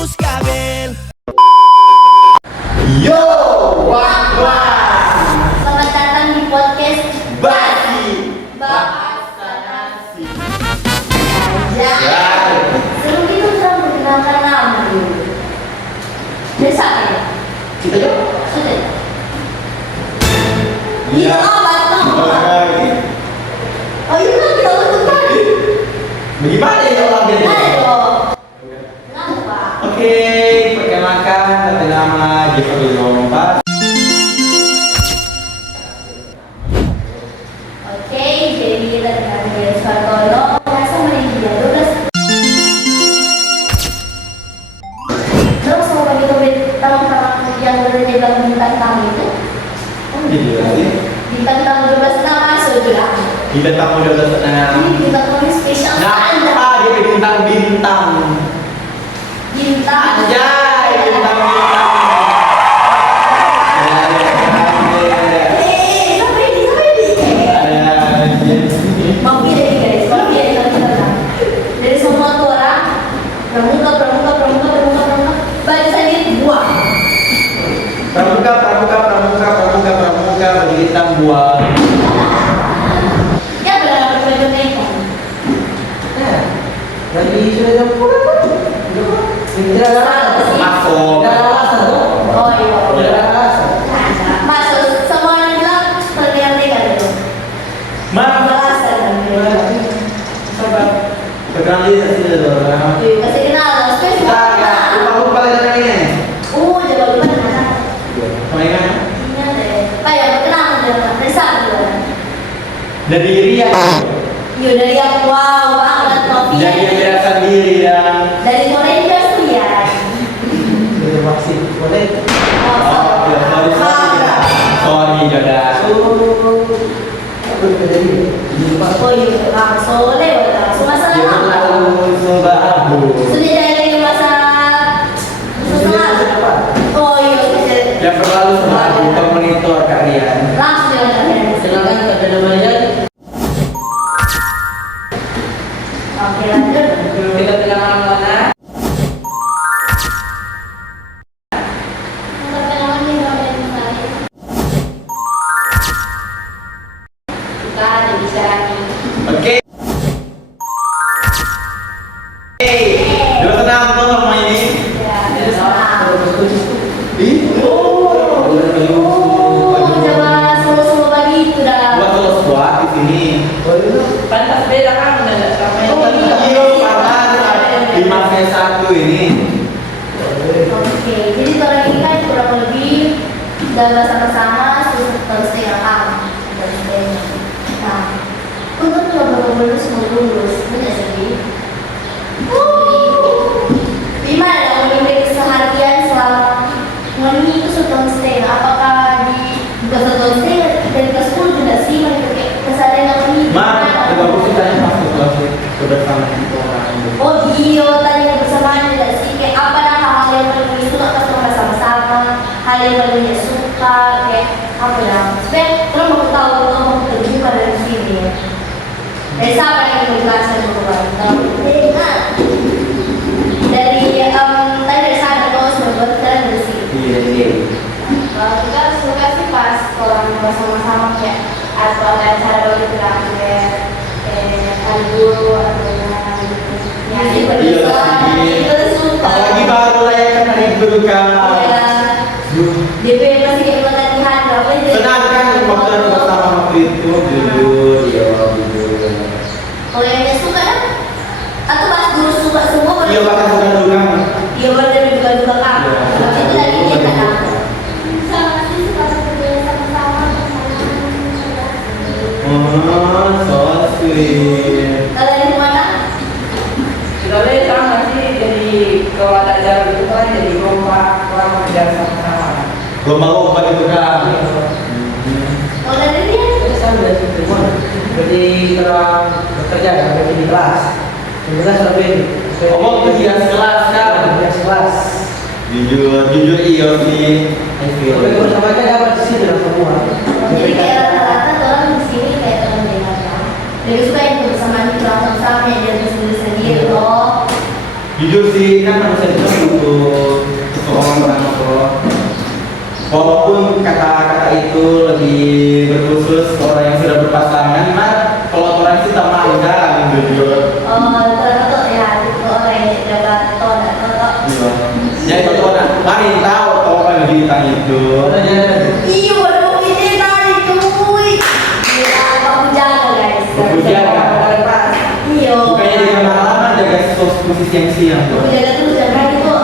cascabel. Yo, wak. Selamat datang di podcast Basi. Bahasa Nasi. Ya. Sebelum itu kita perkenalkan nama dulu. Desa ya? Kita yuk. Sudah. Iya. Oh iya kan kita untuk tadi. Bagaimana ya orang biasa? Ayo. Kenapa? Oke, perkenalkan nama Jeffrey Lompat. Oke, jadi kita dengan Dian Suartono biasa media 12. Terus mau bagi tahun yang berjebak bintang tamu itu? Bintang tamu 12 nama masuk juga. Kita tamu udah tenang. Ini bintang tamu spesial Anda. Nah, dia bintang-bintang. Bintang. Anjay, bintang-bintang. Sampai ini. Mau pilih guys, mau pilih dari semua tuh orang pramuka, bagi saya buah. Pramuka bagi hitam buah. Ya benar baju mereka. Jadi sudah jam pulang kan? Tidak ada Masuk. Oh iya. Tidak ada alasan. Masuk semua yang bilang seperti yang mereka itu. Alasan. Sabar. Perkenalan diri sini dulu. Kasih kenal, spesial. Lupa dengan ini. Jangan lupa dengan Mainan. ini deh. Kayak perkenalan dengan Resa dulu. Dari Ria. Yuk dari yang wow banget kopi. Jadi yang biasa diri dan. Dari Rangers tuh ya. Sudah vaksin. Boleh. Sorry, Joda. Oh iya, langsung lewat langsung masalah apa? Sudah jadi masalah oh iya, Yang berlalu selalu untuk monitor kalian. langsung jalan. Silakan pada namanya. Oke lanjut. Kita bilang mana? Perkenalan nih sama yang saya. Kita ada bisa nih. Oke. Dua senang tuh sama ini. Ya, ada sama. Coba semua bagi itu dah. Buat terus buat di sini. Pantas beda kan? Tidak sama yang tadi. Iya, panas. 5v1 ini. Oke, jadi orang ini kan kurang lebih udah bersama-sama terus setengah tahun. Nah, untuk coba lulus mau lulus, benar sih. Gimana dong menimba keseharian selama ini itu setahun setengah? Apakah di bukan setahun setengah dari kelas 10 juga sih mengikuti keseharian ini? Mak, coba aku sih tanya pas kelas bersama itu orang. Oh iya, tanya bersamaan tidak sih? Kayak apa dah hal-hal yang paling suka pas orang sama-sama, hal yang paling dia suka, kayak apa ya? Supaya orang mau tahu, orang mau terbuka dari sini ya. Dari siapa yang mau jelasin dulu kan? Dari tadi dari sana terus membuat kita bersih. Iya. Kita suka sih pas orang bersama-sama kayak atau ada cara bergerak kayak guru atau ya itu suka. Apalagi baru layakan hari berduka. DP masih kayak buat latihan berapa aja. Senang kan waktu bersama waktu itu jujur, iya jujur. Kalau yang suka kan? Atau pas guru suka semua baru. Iya bahkan sudah dulu kan. Iya baru dari duga-duga kan. Tapi itu dari dia kan. Oh, so sweet. Kalau yang mana? Tidak sama sih. Jadi kalau ada acara itu kan jadi kompak, orang kerja sama-sama. Lomba-lomba itu kan. Kalau dari dia? Itu sama dari situ. Jadi orang bekerja kan, jadi di kelas. Kemudian lebih. Oh, kegiatan kelas kan? Kelas. Jujur iya sih. I feel. Tapi kalau sama kan dapat di sini semua. Jadi kayak rata-rata orang di sini kayak teman mereka. Jadi suka yang bersamaan itu langsung sama yang dia sendiri loh. Jujur sih kan manusia itu butuh orang tua. Walaupun kata-kata itu lebih berkhusus ke orang yang sudah berpasangan, mah kalau orang itu tak mau kan jujur. Terus ya itu orang yang jaga tona toto. Jadi kalau orang paling tahu kalau kan bintang itu. Iya, baru ini tadi tuh. Iya, kamu jaga guys. Kamu jaga. Iya. Bukannya dia lama-lama jaga posisi yang siang tuh. Kamu jaga terus jangan itu.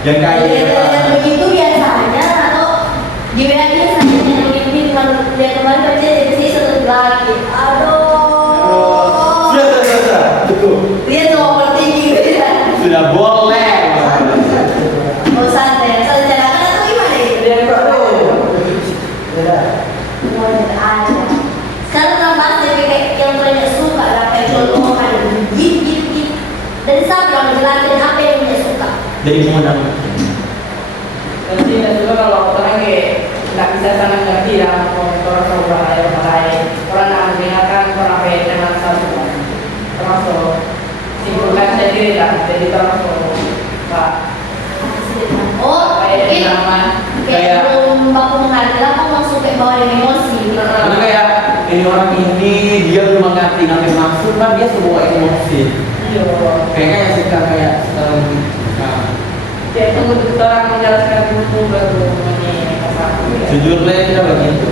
Yang kayak Lihat begitu biasanya atau di WA biasanya yang mimpi lihat kemarin baca dari sini satu lagi. Aduh. Sudah. Cukup. Dia tuh overthinking ya. Sudah boleh. Oh santai, soal jalan atau gimana ya? Dia baru. Mulai ada. Sekarang nambah jadi kayak yang banyak suka lah kayak contoh ada git. Dari siapa yang jelasin apa yang dia suka? Dari mana? Nanti juga kalau orang kayak nggak bisa sangat ngerti lah orang orang lain orang yang mendengarkan orang kayak dengan satu termasuk simpulkan sendiri lah jadi termasuk pak Oh, kayak mungkin nama kayak belum baku mengerti lah, kok langsung kayak bawa emosi. Karena kayak ini orang ini dia belum mengerti apa yang maksud kan dia sebuah emosi. iya Kayaknya yang suka kayak dia tunggu orang menjelaskan buku baru ini apa jujur lah kita begitu.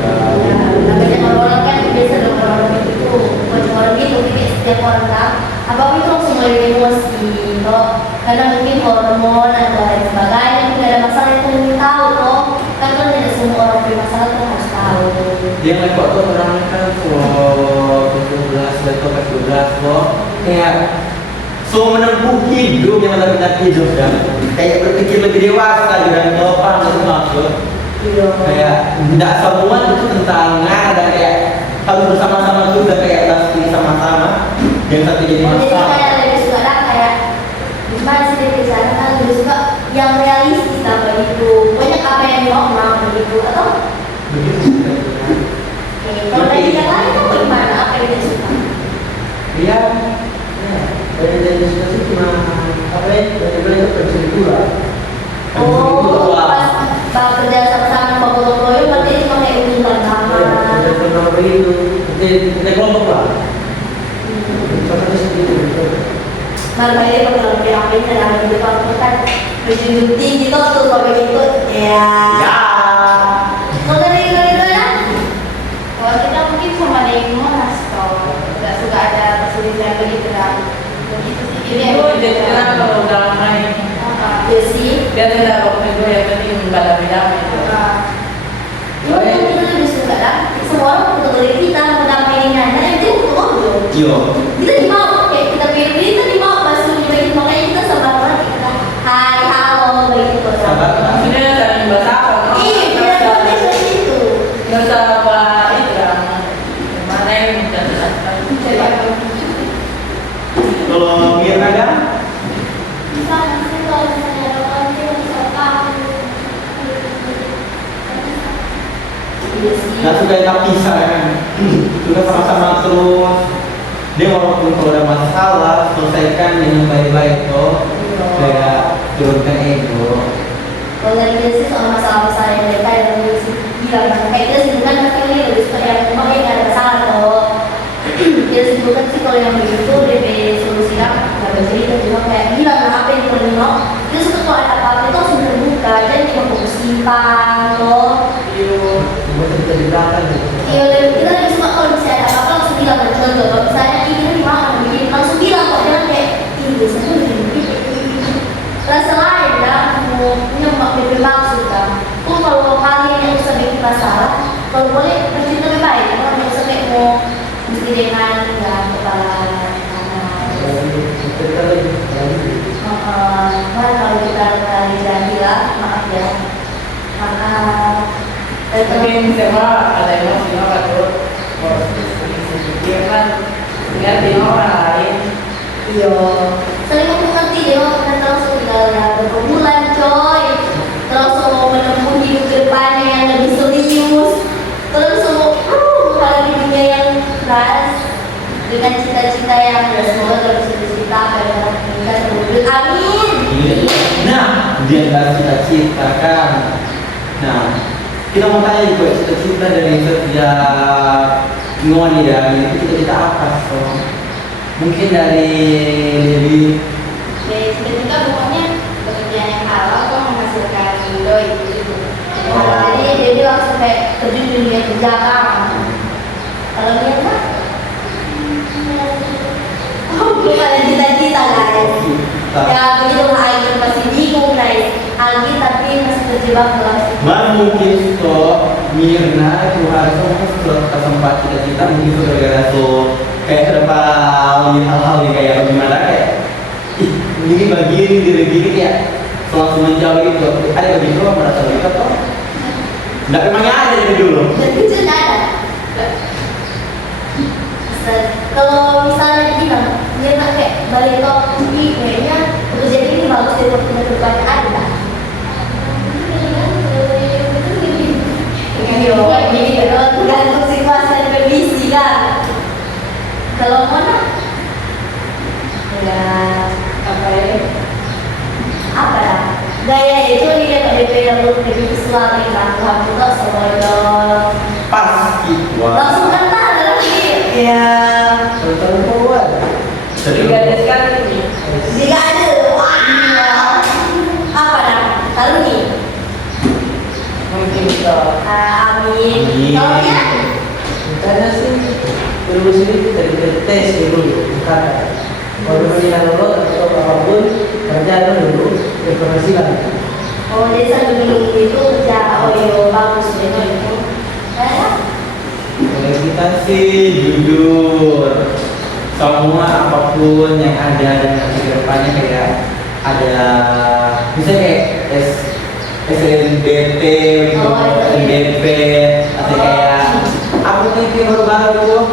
Namanya orang-orang kan biasa dong orang-orang itu macam orang gitu, kayak setiap orang kan apa itu langsung mulai emosi. Kalau karena mungkin hormon atau lain sebagainya, tidak ada masalah itu mungkin tahu toh. Kan tidak semua orang punya masalah tuh harus tahu. Dia lekok tuh orang kan kalau 17 lekok 12 loh kayak so menempuh hidup yang benar-benar hidup dan kayak berpikir lebih dewasa dan paham itu maksud. Iya. Kayak tidak semua itu tentang ada kayak harus bersama-sama juga kayak pasti sama-sama yang satu jadi Jadi masalah. kayak lebih suka lah kayak gimana sih dari sana kan lebih suka yang realistis lah begitu. Banyak apa yang mau begitu atau Begitu. kalau dari yang lain tuh gimana apa yang dia suka? Dia dari suka sih cuma apa ya dari beliau bersentuh Oh, pas kerja sama-sama bapak-bapak itu berarti cuma kayak urutan kamar. Kita kelompok lah. Contohnya seperti itu. Malah dia pernah lebih apa ini dalam hidup aku kan berjunjung tinggi tuh tuh kalau begitu ya. Kalau dari itu ya? Kalau kita mungkin sama dari Monas kalau nggak suka ada perselisihan begitu lah. Begitu sih. Jadi itu dia kira kalau dalam main Iya sih. dia tidak waktu itu yang penting nggak ada beda itu Itu kita lebih suka lah. Semua orang untuk beli kita mau dampingin aja yang penting untuk ngobrol. Yo. Kita dimau kayak kita pilih kita dimau pas sudah begitu makanya kita sama orang kita hai halo begitu. Sabar. maksudnya saling bersama Iya, kita boleh seperti itu. nggak usah apa itu lah mana yang tidak jelaskan Kalau Mirna kan? Bisa sih kalau misalnya ada orang yang bisa tahu. Iya sih. Nggak suka yang tak pisah kan? Suka sama-sama terus. Dia walaupun kalau ada masalah selesaikan dengan baik-baik tuh. Kayak turunkan ego. Kalau dari dia sih soal masalah-masalah yang mereka yang lebih gila kayak dia sebutkan pasti ini lebih suka yang memang yang ada masalah toh. Dia sebutkan sih kalau yang begitu DP solusi lah nggak bercerita cuma kayak gila nah apa yang perlu mau dia suka kalau ada apa-apa itu langsung terbuka jadi cuma fokus simpang toh. Semua cerita di belakang gitu. Iya, kita lebih suka kalau misalnya ada apa-apa langsung bilang kan contoh kalau misalnya ini di mana begini langsung bilang kok jangan kayak ini biasanya begini rasa lain ya punya maksud kan. Kalau kalian yang bisa bikin masalah kalau boleh bercerita lebih baik kalau yang sampai mau mesti dengan ya kepala Cerita lagi. kalau kita kali janji lah maaf ya maaf. mungkin semua ada emosi orang tuh dia kan ngerti orang lain Iya, sering aku ngerti dia kan langsung tinggalnya beberapa bulan coy. Terus mau menempuh hidup kedepannya yang lebih serius. Terus mau mengalami dunia yang keras dengan cita-cita yang semoga terus bercita pada menikah sebelum amin. Nah, kemudian bahas cita-cita kan. Nah, kita mau tanya juga cita-cita dari setiap wanita itu cita-cita apa? So, mungkin dari Dewi. Cita-cita pokoknya pekerjaan yang halal kok menghasilkan doi gitu. Jadi dia langsung kayak terjun di dunia kerja kan. Kalau dia kan, belum ada cita-cita guys. Ya begitu Aing masih bingung guys. Algi tapi masih terjebak dalam situ. Mungkin so Mirna itu harus masuk ke tempat cita-cita mungkin itu gara-gara so kayak terpal hal-hal nih kayak bagaimana kayak ih ini begini kayak langsung menjauh gitu. Ada begitu merasa gitu toh? Nggak memangnya ada dari dulu. Dan itu nggak ada. Kalau misalnya gimana, dia nggak kayak balik ke kayaknya pekerjaan ini bagus dari waktu ke depan ada. Ini tergantung situasi dan kondisi kan. Kalau mana? Ya Apa ya? apa ya? Gaya itu dia pada yang lebih visual nih kan. Alhamdulillah semuanya Pas gitu. langsung kata lagi. Ya. Tonton keluar. Tiga ada sekali ini. Jika ada, wah, apa dah? Lalu nih, Mungkin itu. amin. Amin. Kalau dia, Karena sih dulu sini dari tes dulu bukan. Kalau punya lolo atau apapun kerja dulu informasi lah. oh jadi sambil menunggu itu kerja, oh iya bagus betul itu. Ya, Kalau kita sih jujur semua apapun yang ada dan nanti ke depannya kayak ada bisa kayak SNBT gitu, Oh, iya. SNBP atau kayak apa tuh yang baru-baru tuh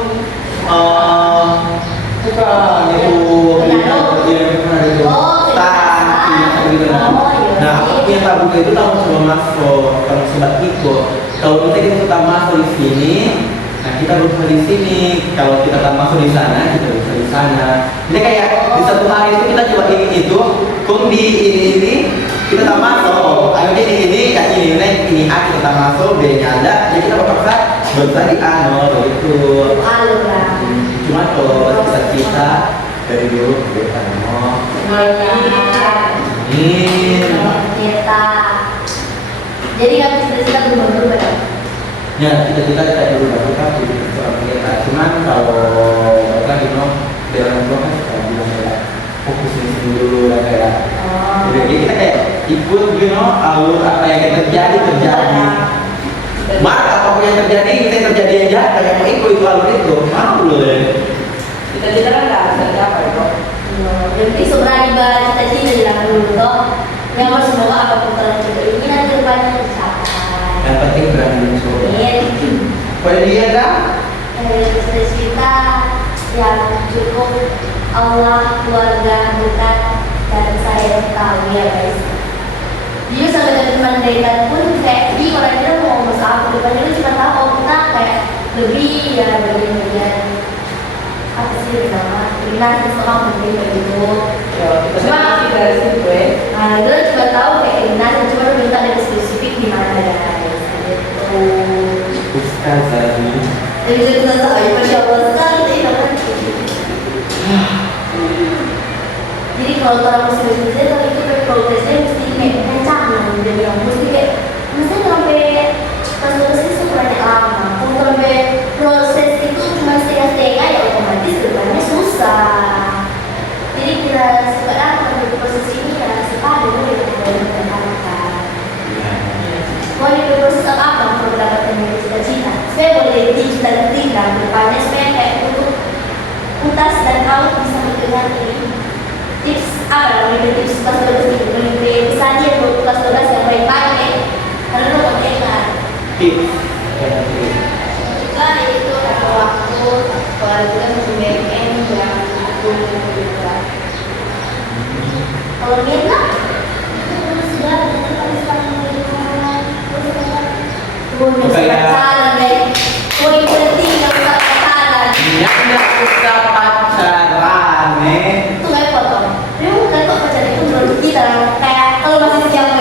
bukan itu pernah itu Oh, tak gitu kan. Oh, iya. Nah aku punya tabung itu tahu coba masuk kalau sobat ikut kalau kita tak masuk di sini. Nah kita berusaha di sini, kalau kita tak masuk di sana, kita berusaha di sana. Jadi kayak di satu hari itu kita coba itu, kok di ini kita tak masuk. Ayo ini kayak ini A kita tak masuk, B nya ada, jadi kita berpaksa berusaha di A begitu. alur lah. Cuma kalau cita-cita dari dulu kita mau. Ini Kita. Jadi kan cita-cita berubah-ubah. ya cita-cita kayak dulu baru kan seorang kita. Cuman kalau kan di dalam kan suka bilang kayak fokus di sini dulu dan kayak Oh. jadi kita kayak ikut alur apa yang terjadi. Maka apapun yang terjadi kita terjadi aja kayak mau ikut itu alur itu mau loh deh. Cita-cita kan nggak bisa dicapai kok. Jadi sebenarnya cita-cita bilang dulu toh. Yang mau semoga apapun kalian coba ini nanti depannya tercapai. Yang penting berani mencoba. Amin. Boleh lihat kan? Cita-cita yang cukup Allah, keluarga, dekat, dan saya tahu ya guys. Dia sampai teman dekat pun kayak di orang dia mau ngomong apa depan itu cuma tahu oh, kita kayak lebih ya bagian-bagian apa sih nama koordinasi sama mungkin kayak gitu. Ya, kita masih dari situ ya. Nah itu cuma tahu kayak koordinasi cuma lu minta dari spesifik di mana guys. Gitu. Ustazah ini. Jadi kita tahu ya masya Allah sekali kan. Jadi kalau orang muslim itu kalau itu progresnya mesti kayak kencang dan yang mesti kayak mesti sampai pas proses itu banyak lama. Kalau sampai proses itu cuma setengah-setengah ya otomatis depannya susah. Jadi kita sekarang di proses ini ya sepadu ya dari masyarakat. Mau di proses apa untuk mendapatkan cita-cita? Supaya boleh dicita-citakan depannya supaya kayak untuk utas dan kau bisa mendengar ini tips apa namanya tips kelas 12 itu memimpin pesan dia untuk kelas 12 yang baik-baik karena lo mau dengar Tips. Juga itu ada waktu kalau kita masih BM yang juga. kalau Mirna sudah pacaran guys poin penting yang usah pacaran Yang nggak usah pacaran, itu nggak potong dia bukan kok pacaran itu menurut kita kayak kalau masih siap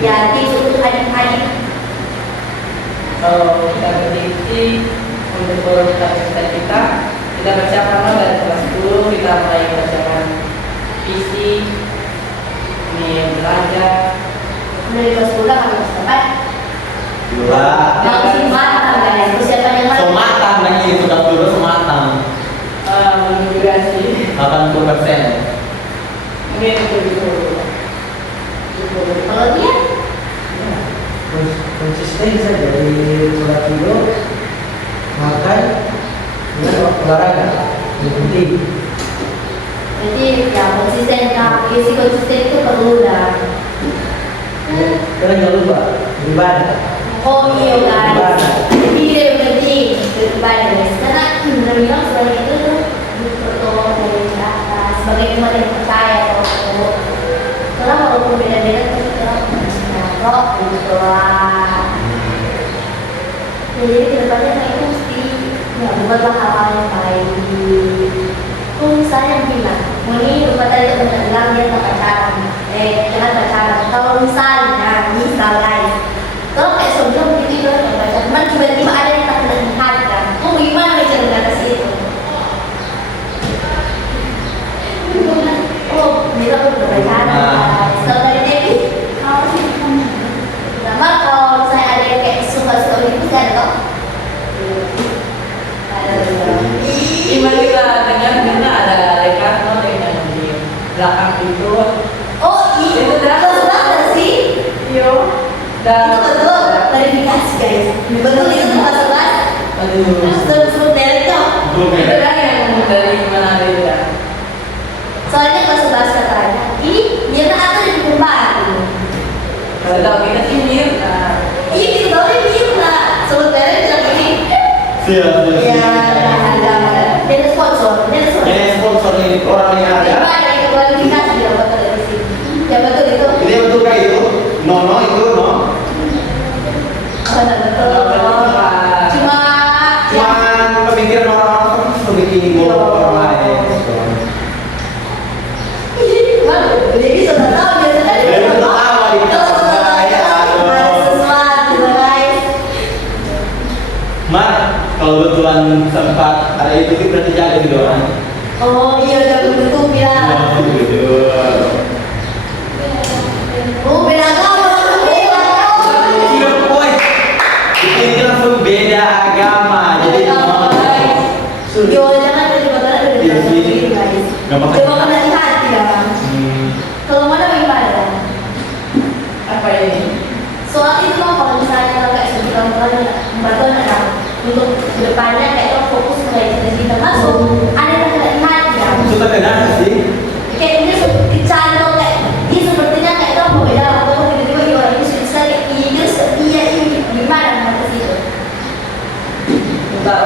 Ya, tips untuk adik-adik. Kalau kita prediksi untuk prioritas kita persiapkan dari kelas 10 kita mulai persiapan fisik, ini belajar. Dari kelas 10 kami kelas 4. Dua. Masih matang guys, persiapan yang matang. Sematang lagi sudah dulu sematang. Belum juga sih. 80%. Mungkin itu dulu. Kalau dia, Konsisten saja dari sholat dulu, makan, dengan olahraga. Yang penting. jadi ya konsisten kan, isi konsisten itu perlu lah. Dan jangan lupa beribadah. Oh iya guys, ini yang penting beribadah guys. Karena benar bilang sebagai itu tuh bertolong dari atas, sebagai umat yang percaya kok. Karena walaupun beda-beda tapi kita roh gitu lah. Jadi kedepannya saya itu mesti ya buatlah hal-hal yang baik. Misalnya bilang, ini lupa tadi udah bilang dia tak pacaran, jangan pacaran. Kalau misalnya guys, kalau kayak sebelum gitu dia pacaran, cuman tiba-tiba ada yang tak terlihat kan, gimana cara mengatasi itu? Oh, dia udah pacaran. Kalau dari Devi, kalau sih kamu, nama kalau saya ada yang kayak suka-suka gitu bisa ada toh? Gimana kita dengar ada Ricardo dengan di belakang itu. Oh iya, Itu dah. betul banget sih. Iyo. Itu betul, verifikasi guys. Betul itu bukan sebelas. Sebut dari itu. Itu kan yang dari mana itu ya? Soalnya kelas 11 katanya, ini Mirna atau di Kumpar. Kalau tahu kita sih Mirna. Iya kita tahu dia Mirna. Sebut dari itu bilang ini. Siap. Ya ada. Dia ada sponsor, dia ada sponsor. Ini sponsor ini orang yang ada. Coba ada yang kualifikasi dia betul dari sini. Ya betul itu. Ini betul kayak itu? No itu no. Betul. Cuma Cuman pemikiran orang-orang tuh bikin gol orang lain. jadi sudah tahu biasanya Jadi sudah tahu di kalau sudah tahu ya, aduh. ada sesuatu guys. Mat, kalau kebetulan sempat ada itu sih berarti jaga gitu kan? Oh iya udah betul ya. Oh beda agama beda. Iya boy, ini langsung beda agama. Jadi Yo jangan jadi bakalan ada Iya beda sih. sendiri guys. Nggak bakal. Coba kan dari hati ya bang. Kalau mana bagaimana? Apa ini? Soal itu loh kalau misalnya kalau kayak sebutan membantu anak untuk kedepannya kayak lo fokus mulai dari sini termasuk ada yang tidak hati ya. Suka kenapa sih? Kayak ini dicandol kayak ini sepertinya kayak itu apa beda waktu itu tiba-tiba iya orang ini sulit sekali iya setia ini gimana mengatasi itu? Tahu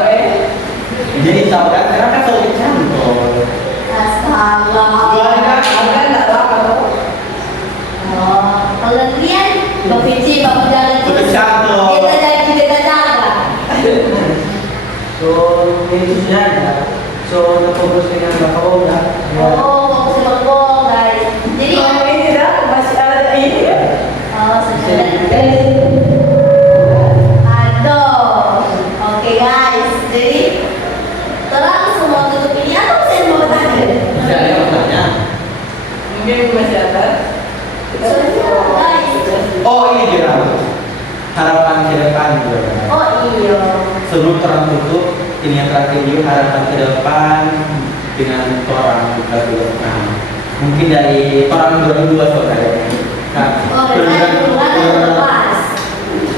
Jadi tahu kan? Karena kan selalu dicantol. Astaga. Soalnya Ada enggak apa tuh? Oh, kalau kalian Bang Vici, Bang Jalan Sudah dicantol. kita jaga. So itu sudah ada. So kita fokus dengan bapak udah. Oh, fokus di Bang guys. Jadi Oh ini dah masih ada ini ya. oh sudah. Aduh. Oke guys. Jadi terang semua tutup ini atau saya mau bertanya? Masih ada yang bertanya? Mungkin masih ada. Kita Sudah, guys. Oh ini dia. Harapan ke depan juga. Oh iya. Sebelum terang tutup, ini yang terakhir juga harapan ke depan dengan orang juga dulu. Nah, mungkin dari orang berdua saudara. Nah, Oh, bertanya kelas.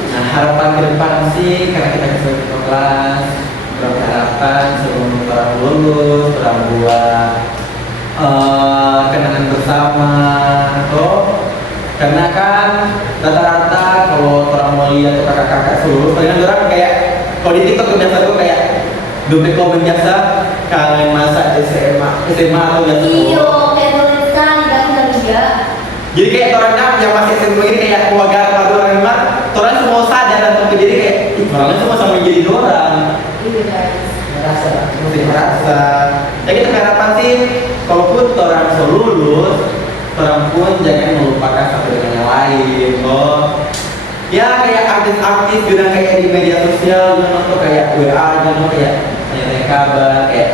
Nah, harapan ke depan sih karena kita bisa ke kelas, berharapan sebelum orang lulus, orang buat kenangan bersama, toh. Karena kan rata-rata kalau orang mau lihat tuh kakak-kakak seluruh, palingan orang kayak kalau di TikTok biasa tuh kayak dompet komen biasa kalian masa SMA atau biasa. Iya, kayak sulit sekali dan juga. Jadi kayak orang yang masih SMA ini kayak keluarga pada orang emak, orang semua sadar dan tapi jadi kayak orangnya semua sama jadi orang. Iya guys. Merasa. Mesti merasa. Ya kita harapan sih, kalaupun orang lulus, orang pun jangan melupakan satu dengan yang lain. Oh, ya kayak artis-artis juga kayak di media sosial, tuh kayak WA gitu, kayak tanya-tanya kabar, kayak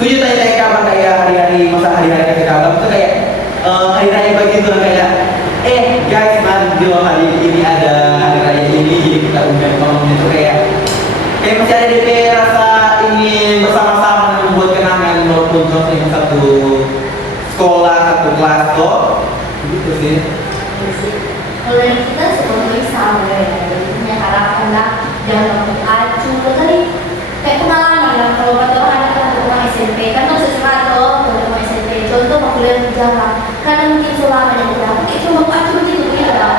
tujuh tanya-tanya kabar kayak hari-hari masa hari-hari kasih kabar itu kayak hari raya begitu kayak guys manjo hari ini ada hari raya ini jadi kita undang kamu itu kayak masih ada DP rasa ingin bersama-sama dan membuat kenangan walaupun cuma satu sekolah satu kelas kok gitu sih. Kalau dari kita sebetulnya sama ya, jadi punya harapan lah, jangan terlalu acuh. Tadi kayak pengalaman lah, kalau kata orang ada teman SMP, kan harus sesuatu teman SMP. Contoh mau kuliah di Jawa, karena mungkin selama yang udah, itu mau acuh begitu ya.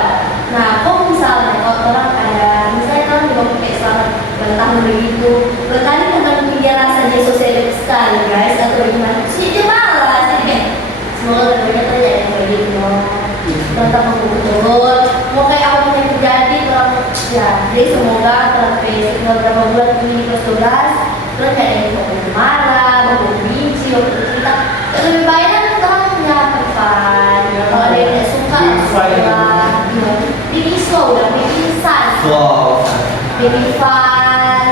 Nah, kok misalnya kalau orang ada, misalnya kan juga pakai selama bertahun begitu, berkali karena mungkin dia rasanya sosialis sekali guys, atau gimana? Sih dia malas, jadi kayak semoga terbanyak terjadi kayak gitu. Tentang betul mau kayak apa yang terjadi dalam ya jadi semoga sampai beberapa bulan ini kelas 12 terus kayak yang mau marah mau benci mau cerita lebih baiknya teman punya Irfan kalau ada yang tidak suka bikin slow udah bikin san bikin fun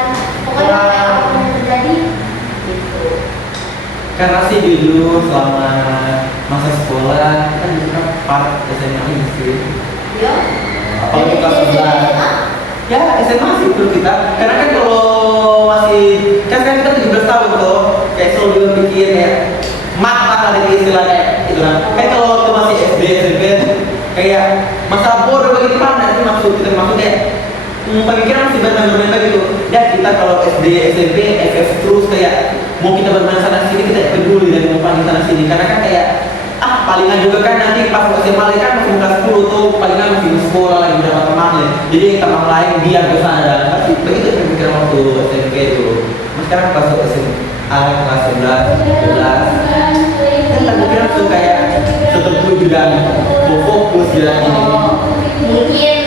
pokoknya kayak apa yang terjadi gitu. Karena sih dulu selama masa sekolah kan juga part SMA ini sih. Iya. Apalagi kelas 11. Ya SMA sih dulu kita. Karena kan kalau masih kan sekarang kita 17 tahun tuh kayak selalu juga pikir ya mat lah dari istilahnya itu kan. Kan kalau waktu masih SD SMP kayak masa bodoh begitu kan nanti masuk kita masuk kayak pemikiran masih bermain-main gitu. Ya kita kalau SD SMP FF terus kayak mau kita bermain sana sini kita peduli dan mau paling sana sini karena kan kayak palingan juga kan nanti pas SMA kan masih kelas 10 tuh palingan masih di sekolah lagi bersama temannya jadi teman lain dia ke sana tapi begitu pemikiran waktu SMP itu mas sekarang pas SMA kelas 11 kan pemikiran tuh kayak tertuju dan mau fokus jalan ini Mungkin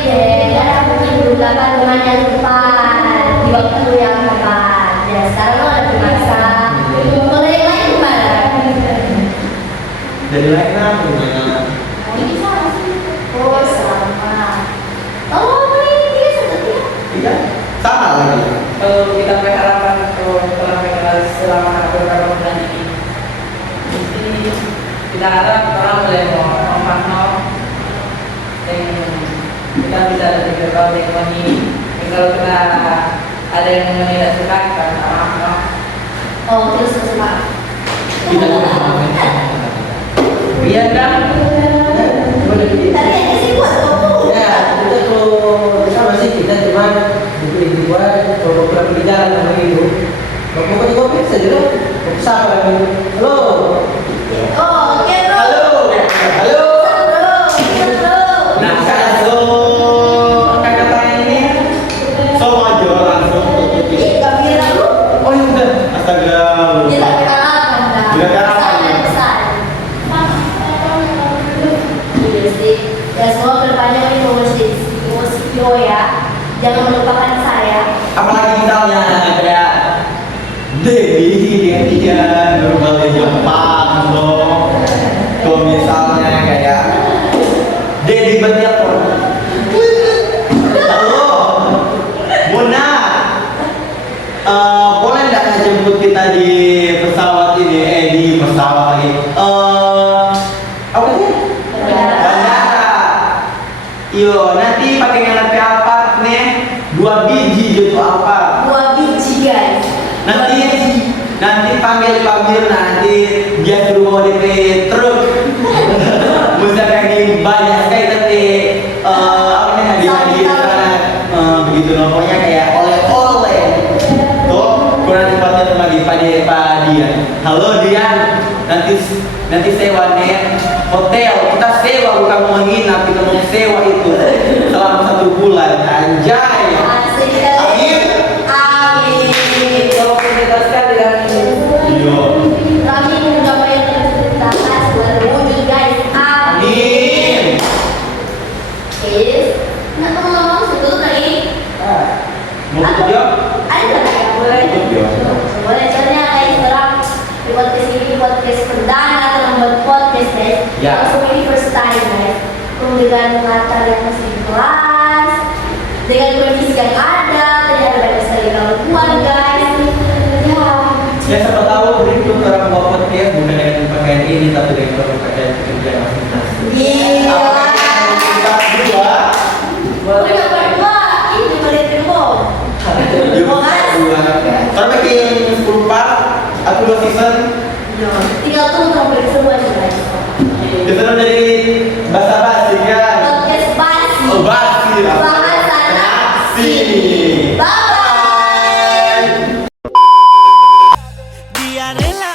karena mungkin dulu kan temannya di depan di waktu yang tepat ya sekarang lo ada di masa kalau yang lain gimana? dari lain apa Ini sama sih. Oh sama. Oh ini dia satunya. iya sama lagi Kalau kita berharapan kalau telah mengenal selama beberapa bulan ini, mesti kita harap orang boleh memantau dan kita bisa lebih berbagai ekonomi. Kalau kita ada yang tidak suka, kita minta maaf, no? Oh terus sama. kita iya kan Tadi aja sih buat kamu. Ya, kita tuh sama sih kita cuma di luar kalau pulang di jalan sama itu. Kalau mau di kopi saja loh. Sama lagi. Halo. Oh oke bro. halo halo Bro, iya bro. nah kalau kata-kata ini so maju langsung Ih kamera lu. oh ya udah astaga Kita berharapan dah. Kita berharapan. Besar. Iya sih. Ya semoga kedepannya ini musik ya. Jangan melupakan saya. apalagi misalnya kayak Dewi dia normal di Jepang loh kalau misalnya kayak Dewi bertelepon halo Mona boleh nggak jemput kita di pesawat ini di pesawat lagi apa sih bandara yo nanti pakai ngelap apa nih 2 biji gitu apa Buah biji guys. nanti panggil nanti dia suruh bawa DP truk misalkan ini banyak sekali tapi apa nih hadiah di sana begitu pokoknya kayak oleh-oleh tuh kurang tempatnya tuh lagi Pak Dian halo Dian nanti sewa nih hotel kita sewa bukan mau menginap kita mau sewa itu selama 1 bulan anjay Asik Amin. Amin. Kalau kita sekali dan iya Kami mencapai yang terciptakan berwujud guys. Amin. Is. Nah ngomong sebelum lagi. Mau kerja? Ada nggak ya? Boleh. Iya. Boleh caranya guys sekarang di podcast ini podcast perdana atau membuat podcast guys. Ya. Langsung ini first time guys. Dengan latar yang masih di kelas, dengan kondisi yang ada, tadi ada banyak sekali gangguan guys. Ya siapa tahu berikut orang buat podcast bukan dengan pakaian ini tapi dengan pakaian pekerjaan masing-masing. Iya. Kita berdua. Punya berdua, ini melihat demo. Kalau bikin 10 part atau 2 season, Tinggal tunggu sampai semua guys. kita dari bahasa basi kan. Podcast basi. Oh basi. Bahasa nasi. Bye. Bye. Dia rela